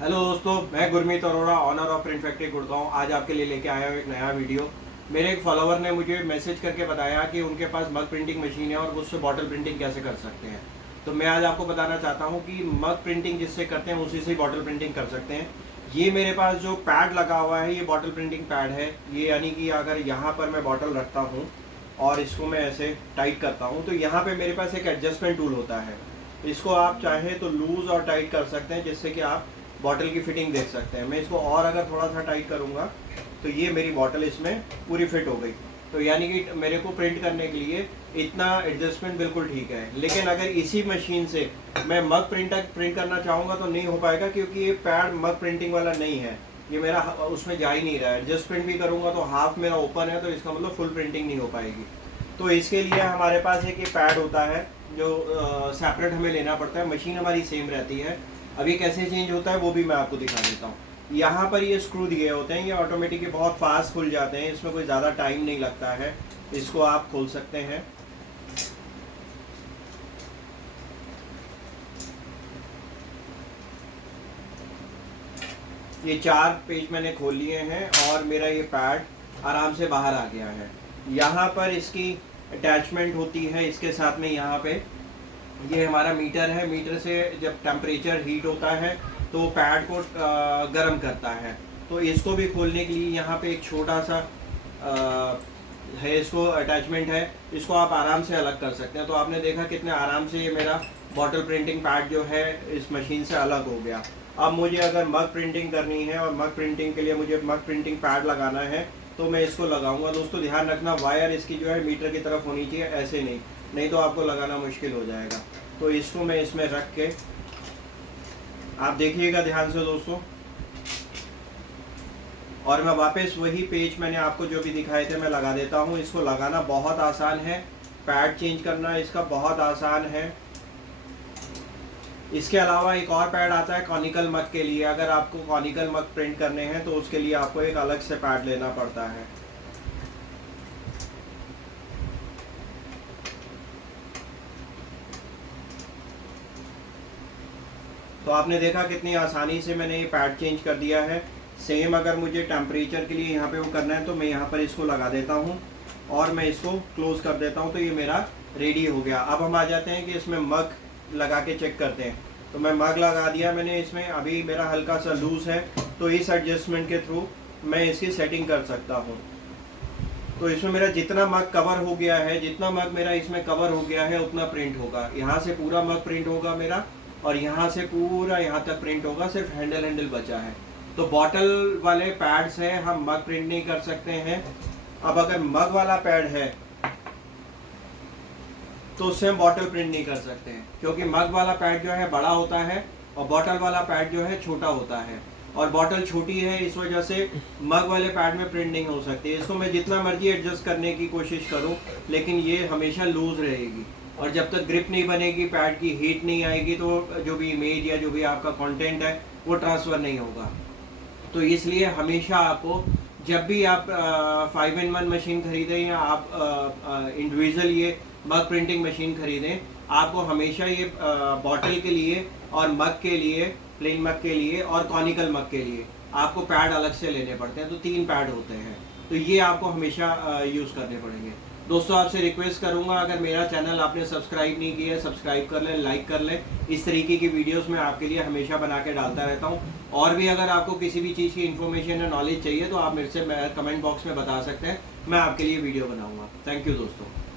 Hello दोस्तों, मैं Gurmeet Arora, owner of print factory Gurgaon. आज आपके लिए लेके आया हूँ एक नया वीडियो। मेरे एक फॉलोवर ने मुझे मैसेज करके बताया कि उनके पास मग प्रिंटिंग मशीन है और वो उससे बॉटल प्रिंटिंग कैसे कर सकते हैं। तो मैं आज आपको बताना चाहता हूँ कि मग प्रिंटिंग जिससे करते हैं उसी से बॉटल प्रिंटिंग कर सकते हैं। ये मेरे पास जो पैड लगा हुआ है ये बॉटल प्रिंटिंग पैड है। ये यानी कि अगर यहाँ पर मैं बॉटल रखता हूँ और इसको मैं ऐसे टाइट करता हूँ तो यहाँ पे मेरे पास एक एडजस्टमेंट टूल होता है। इसको आप चाहे तो लूज़ और टाइट कर सकते हैं जिससे कि आप बॉटल की फिटिंग देख सकते हैं। मैं इसको और अगर थोड़ा सा टाइट करूँगा तो ये मेरी बॉटल इसमें पूरी फिट हो गई। तो यानी कि मेरे को प्रिंट करने के लिए इतना एडजस्टमेंट बिल्कुल ठीक है। लेकिन अगर इसी मशीन से मैं मग प्रिंट करना चाहूँगा तो नहीं हो पाएगा, क्योंकि ये पैड मग प्रिंटिंग वाला नहीं है। ये मेरा उसमें जा ही नहीं रहा है। एडजस्टमेंट भी करूँगा तो हाफ मेरा ओपन है, तो इसका मतलब फुल प्रिंटिंग नहीं हो पाएगी। तो इसके लिए हमारे पास एक ये पैड होता है जो सेपरेट हमें लेना पड़ता है। मशीन हमारी सेम रहती है। अब ये कैसे चेंज होता है वो भी मैं आपको दिखा देता हूँ। यहाँ पर ये स्क्रू दिए होते हैं, ये ऑटोमेटिक बहुत फास्ट खुल जाते हैं, इसमें कोई ज़्यादा टाइम नहीं लगता है। इसको आप खोल सकते हैं। ये 4 पेज मैंने खोल लिए हैं और मेरा ये पैड आराम से बाहर आ गया है। यहाँ पर इसकी अटैचमेंट होती है इसके साथ में। यहाँ पे ये हमारा मीटर है। मीटर से जब टेम्परेचर हीट होता है तो पैड को गर्म करता है। तो इसको भी खोलने के लिए यहाँ पे एक छोटा सा है, इसको अटैचमेंट है। इसको आप आराम से अलग कर सकते हैं। तो आपने देखा कितने आराम से ये मेरा बॉटल प्रिंटिंग पैड जो है इस मशीन से अलग हो गया। अब मुझे अगर मग प्रिंटिंग करनी है और मग प्रिंटिंग के लिए मुझे मग प्रिंटिंग पैड लगाना है तो मैं इसको लगाऊंगा। दोस्तों ध्यान रखना, वायर इसकी जो है मीटर की तरफ होनी चाहिए, ऐसे नहीं तो आपको लगाना मुश्किल हो जाएगा। तो इसको मैं इसमें रख के, आप देखिएगा ध्यान से दोस्तों, और मैं वापस वही पेज मैंने आपको जो भी दिखाए थे मैं लगा देता हूँ। इसको लगाना बहुत आसान है, पैड चेंज करना इसका बहुत आसान है। इसके अलावा एक और पैड आता है कॉनिकल मग के लिए। अगर आपको कॉनिकल मग प्रिंट करने हैं तो उसके लिए आपको एक अलग से पैड लेना पड़ता है। तो आपने देखा कितनी आसानी से मैंने ये पैड चेंज कर दिया है। सेम अगर मुझे टेम्परेचर के लिए यहाँ पे वो करना है तो मैं यहाँ पर इसको लगा देता हूँ और मैं इसको क्लोज कर देता हूँ। तो ये मेरा रेडी हो गया। अब हम आ जाते हैं कि इसमें मग लगा के चेक करते हैं। तो मैं मग लगा दिया मैंने इसमें। अभी मेरा हल्का सा लूज है तो इस एडजस्टमेंट के थ्रू मैं इसकी सेटिंग कर सकता हूँ। तो इसमें मेरा जितना मग कवर हो गया है, जितना मग मेरा इसमें कवर हो गया है उतना प्रिंट होगा। यहाँ से पूरा मग प्रिंट होगा मेरा और यहाँ से पूरा यहाँ तक प्रिंट होगा, सिर्फ हैंडल बचा है। तो बॉटल वाले पैड से हम मग प्रिंट नहीं कर सकते हैं। अब अगर मग वाला पैड है तो उससे हम बॉटल प्रिंट नहीं कर सकते हैं, क्योंकि मग वाला पैड जो है बड़ा होता है और बॉटल वाला पैड जो है छोटा होता है। और बॉटल छोटी है, इस वजह से मग वाले पैड में प्रिंट नहीं हो सकती। इसको मैं जितना मर्जी एडजस्ट करने की कोशिश करूं लेकिन ये हमेशा लूज रहेगी। और जब तक ग्रिप नहीं बनेगी, पैड की हीट नहीं आएगी, तो जो भी इमेज या जो भी आपका कंटेंट है वो ट्रांसफ़र नहीं होगा। तो इसलिए हमेशा आपको, जब भी आप 5-in-1 मशीन खरीदें या आप इंडिविजुअल ये मग प्रिंटिंग मशीन खरीदें, आपको हमेशा ये बॉटल के लिए और मग के लिए, प्लेन मग के लिए और कॉनिकल मग के लिए आपको पैड अलग से लेने पड़ते हैं। तो 3 पैड होते हैं। तो ये आपको हमेशा यूज़ करने पड़ेंगे। दोस्तों आपसे रिक्वेस्ट करूंगा, अगर मेरा चैनल आपने सब्सक्राइब नहीं किया है, सब्सक्राइब कर लें, लाइक कर लें। इस तरीके की वीडियोस मैं आपके लिए हमेशा बना के डालता रहता हूं। और भी अगर आपको किसी भी चीज़ की इन्फॉर्मेशन या नॉलेज चाहिए तो आप मेरे से कमेंट बॉक्स में बता सकते हैं, मैं आपके लिए वीडियो बनाऊंगा। थैंक यू दोस्तों।